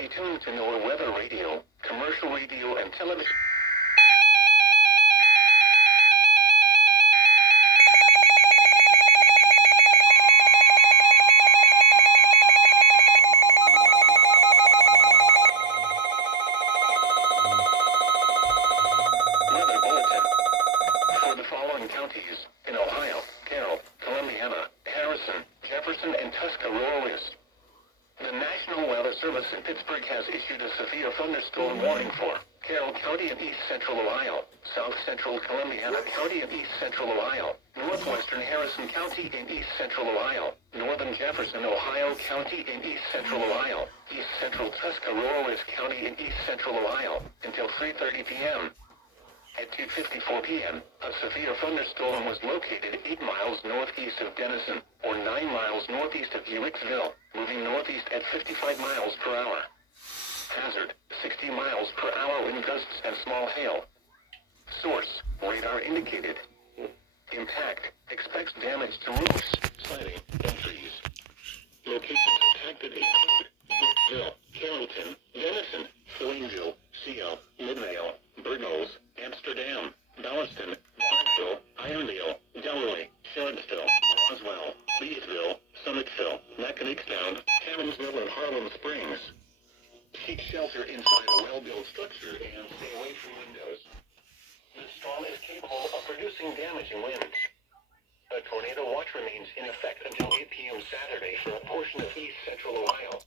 Stay tuned to NOAA weather radio, commercial radio, and television. Weather bulletin. For the following counties in Ohio, Carroll, Columbiana, Harrison, Jefferson, and Tuscarawas. The National Weather Service in Pittsburgh has issued a severe thunderstorm warning for Carroll County and East Central Ohio, South Central Columbiana County and East Central Ohio, Northwestern Harrison County and East Central Ohio, Northern Jefferson, Ohio County and East Central Ohio, East Central Tuscarawas County and East Central Ohio, until 3:30 p.m. At 2:54 p.m., a severe thunderstorm was located 8 miles northeast of Denison, or 9 miles northeast of Uhixville, moving northeast at 55 miles per hour. Hazard, 60 miles per hour wind gusts and small hail. Source, radar indicated. Impact, expects damage to roofs, siding, and trees. Locations impacted include Yorkville, Carrollton, Denison, Thornville, Seal, Midvale, Bernals, Amsterdam, Ballaston, Marshall, Irondale, Delaware, Charlottesville, Roswell, Leesville, Summitville, Mackinac-Town, Hammondsville, and Harlem Springs. Seek shelter inside a well-built structure and stay away from windows. The storm is capable of producing damaging winds. A tornado watch remains in effect until 8 p.m. Saturday for a portion of East Central Ohio.